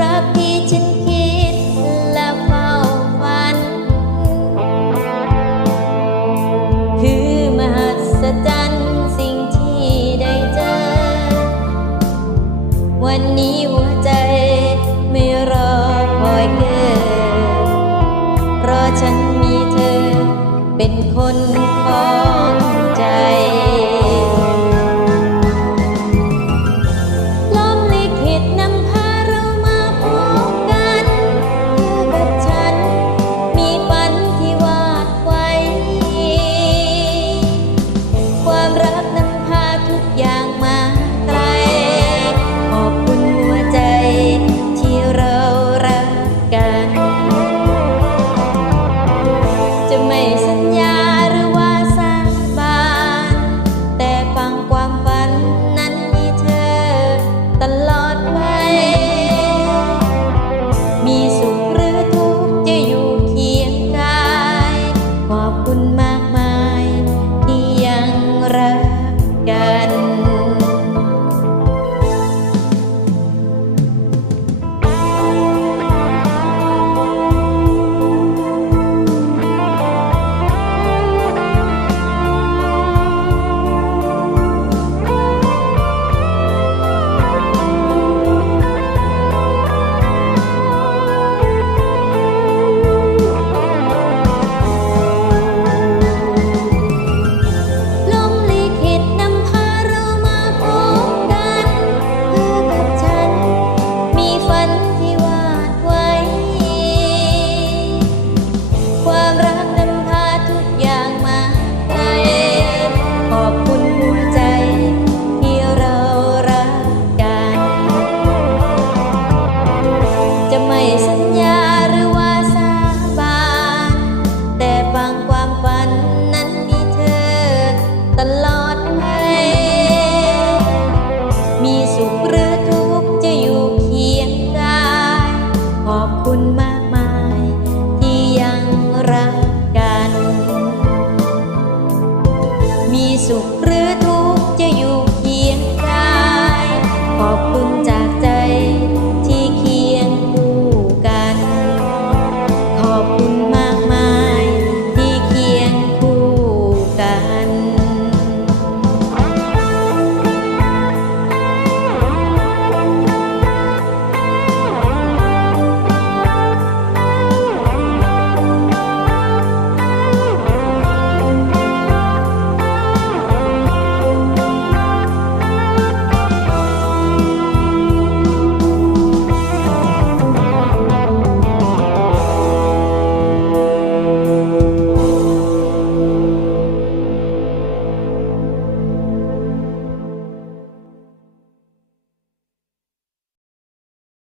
รักที่ฉัน ประตู